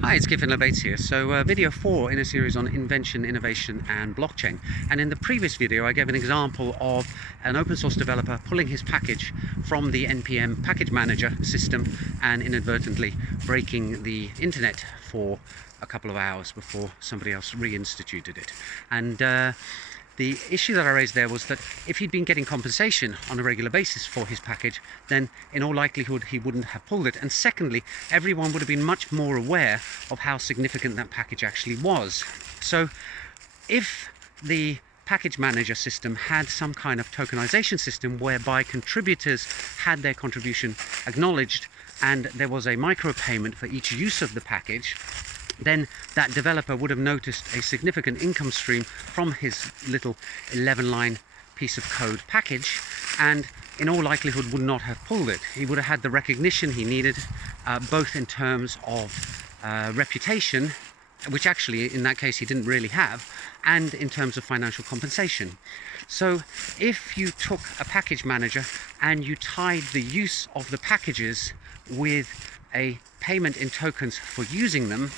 Hi, it's Kevin Lebates here. So video 4 in a series on invention, innovation and blockchain. And in the previous video I gave an example of an open source developer pulling his package from the NPM package manager system and inadvertently breaking the internet for a couple of hours before somebody else reinstituted it. And the issue that I raised there was that if he'd been getting compensation on a regular basis for his package, then in all likelihood he wouldn't have pulled it. And secondly, everyone would have been much more aware of how significant that package actually was. So if the package manager system had some kind of tokenization system whereby contributors had their contribution acknowledged and there was a micropayment for each use of the package, then that developer would have noticed a significant income stream from his little 11-line piece of code package, and in all likelihood would not have pulled it. He would have had the recognition he needed, both in terms of reputation, which actually in that case he didn't really have, and in terms of financial compensation. So if you took a package manager and you tied the use of the packages with a payment in tokens for using them,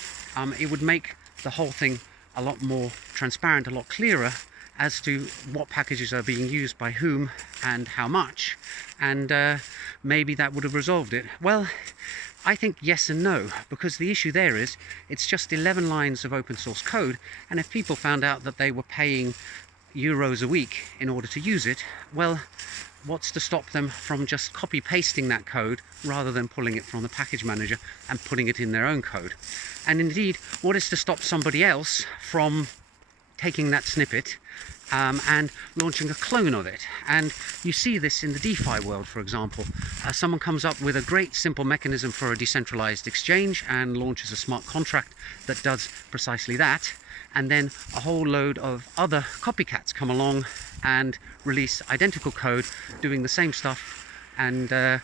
it would make the whole thing a lot more transparent, a lot clearer as to what packages are being used by whom and how much, and maybe that would have resolved it. Well, I think yes and no, because the issue there is it's just 11 lines of open source code, and if people found out that they were paying euros a week in order to use it, well, what's to stop them from just copy pasting that code rather than pulling it from the package manager and putting it in their own code? And indeed, what is to stop somebody else from taking that snippet and launching a clone of it? And you see this in the DeFi world, for example. Someone comes up with a great simple mechanism for a decentralized exchange and launches a smart contract that does precisely that, and then a whole load of other copycats come along and release identical code doing the same stuff and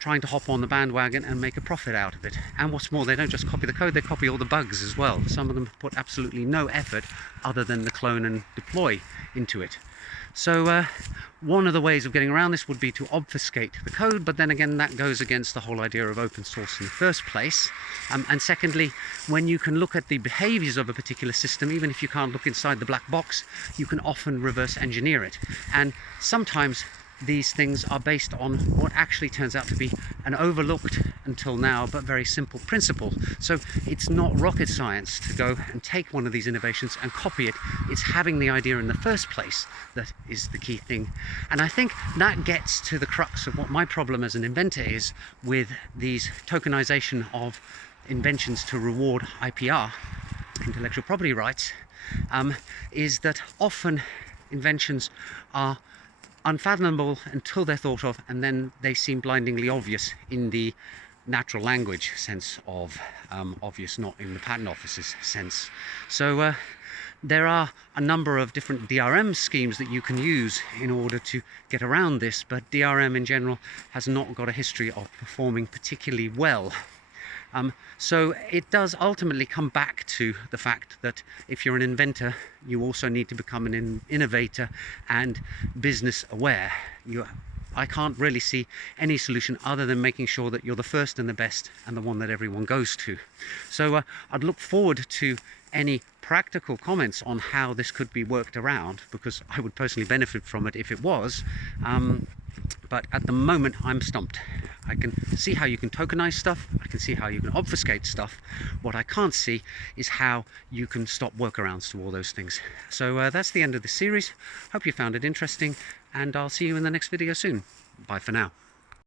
trying to hop on the bandwagon and make a profit out of it. And what's more, they don't just copy the code, they copy all the bugs as well. Some of them put absolutely no effort other than the clone and deploy into it. So one of the ways of getting around this would be to obfuscate the code, but then again that goes against the whole idea of open source in the first place. And secondly, when you can look at the behaviors of a particular system, even if you can't look inside the black box, you can often reverse engineer it. And sometimes these things are based on what actually turns out to be an overlooked until now but very simple principle. So it's not rocket science to go and take one of these innovations and copy it. It's having the idea in the first place that is the key thing. And I think that gets to the crux of what my problem as an inventor is with these tokenization of inventions to reward IPR, intellectual property rights, is that often inventions are unfathomable until they're thought of, and then they seem blindingly obvious in the natural language sense of obvious, not in the patent office's sense. So there are a number of different DRM schemes that you can use in order to get around this, but DRM in general has not got a history of performing particularly well. So it does ultimately come back to the fact that if you're an inventor, you also need to become an innovator and business aware. I can't really see any solution other than making sure that you're the first and the best and the one that everyone goes to. So I'd look forward to any practical comments on how this could be worked around, because I would personally benefit from it if it was. But at the moment I'm stumped. I can see how you can tokenize stuff, I can see how you can obfuscate stuff. What I can't see is how you can stop workarounds to all those things. So that's the end of the series. Hope you found it interesting, and I'll see you in the next video soon. Bye for now.